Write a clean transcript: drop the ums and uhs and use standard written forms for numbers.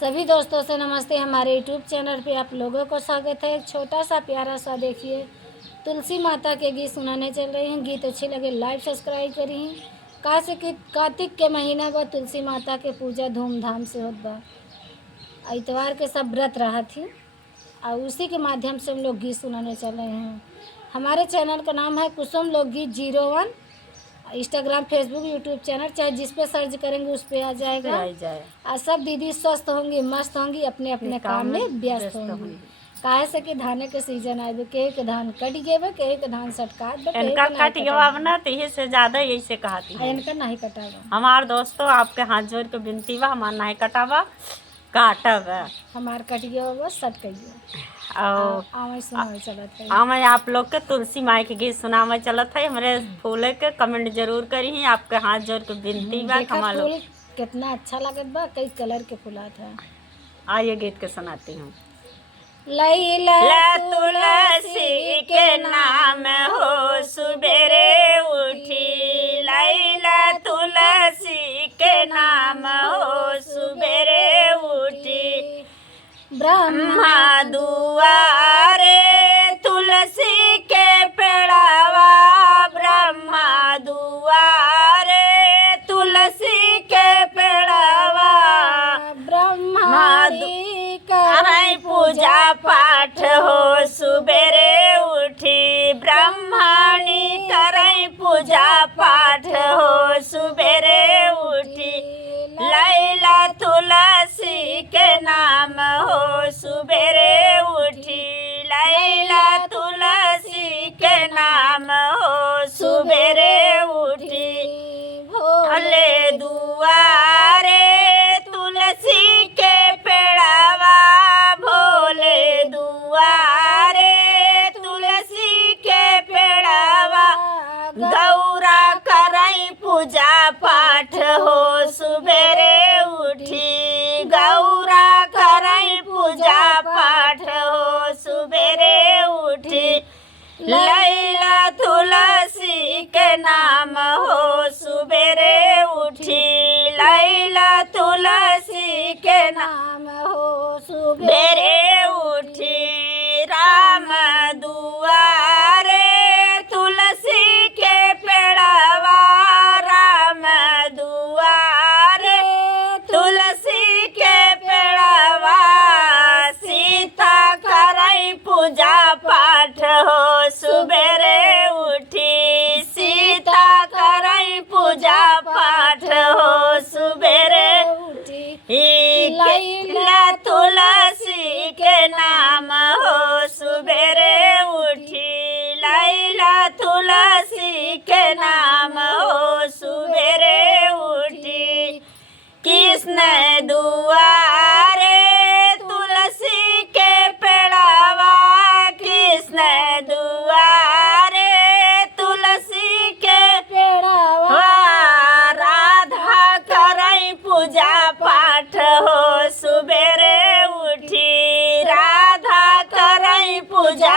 सभी दोस्तों से नमस्ते। हमारे यूट्यूब चैनल पे आप लोगों को स्वागत है। एक छोटा सा प्यारा सा देखिए तुलसी माता के गीत सुनाने चल रही हैं। गीत अच्छे लगे लाइक सब्सक्राइब करी। कासे कि कार्तिक के महीना बा तुलसी माता के पूजा धूमधाम से होत बा। इतवार के सब व्रत रहा थी और उसी के माध्यम से हम लोग गीत सुनाने चल रहे हैं। हमारे चैनल का नाम है कुसुम लोकगीत 01। इंस्टाग्राम, फेसबुक, यूट्यूब चैनल चाहे जिस पे सर्च करेंगे उस पे आ जाएगा। और सब दीदी स्वस्थ होंगी, मस्त होंगी, अपने अपने काम में व्यस्त होंगी। काहे से कि धान के सीजन आए, केहू के धान कट गए, केहू के धान सटकात बा, इनका कट गया ना तो ये से ज्यादा यही से कहती है इनका नहीं कटावा। हमार दोस्तों आपके हाथ जोड़ के विनती बा, हमार नहीं कटावा काटब हमार कट गया बस सट गई और आवे सुनावे चलत है। मैं आप लोग के तुलसी माई के गीत सुनावे चलत है। हमारे फूल के कमेंट जरूर करी। आपके हाथ जोड़ के विनती बा देखा फूल कितना अच्छा लगत बा, कई कलर के फूलात है। आइए गीत के सुनाती हूँ। लैला तुलसी के नाम हो सुबेरे उठी, लैला तुलसी के नाम हो सुबेरे उठी, ब्रह्मा दुआरे तुलसी के पेड़ावा, ब्रह्मा दुआरे तुलसी के पेड़ावा, ब्रह्मा करई पूजा पाठ हो सुबेरे उठी, ब्रह्मणी करई पूजा पाठ हो सुबेरे उठी, लैला तुलसी के नाम हो सुबेरे उठी, लैला तुलसी के नाम हो सुबेरे उठी, भोले दुआरे तुलसी के पेड़ावा, भोले दुआरे तुलसी के पेड़ावा, गौरा करई पूजा पाठ हो सुबेरे उठी, गौरा करई पूजा पाठ हो सुबेरे उठी, लैला तुलसी के नाम हो सुबेरे उठी, लैला तुलसी के नाम हो सुबेरे उठी, राम दुआरे तुलसी के पेड़ावा, राम दुआरे तुलसी के पेड़ावा, सीता करई पूजा पाठ हो सुबेरे उठी, सीता करई पूजा पाठ हो सुबेरे उठी, लैला तुलसी के नाम हो सुबेरे उठी, लैला तुलसी के नाम हो सुबेरे उठी, कृष्ण दुआरे तुलसी के पेड़ावा, कृष्ण दुआरे तुलसी के पेड़ावा, राधा करई पूजा पाठ हो सुबेरे उठी, राधा करई पूजा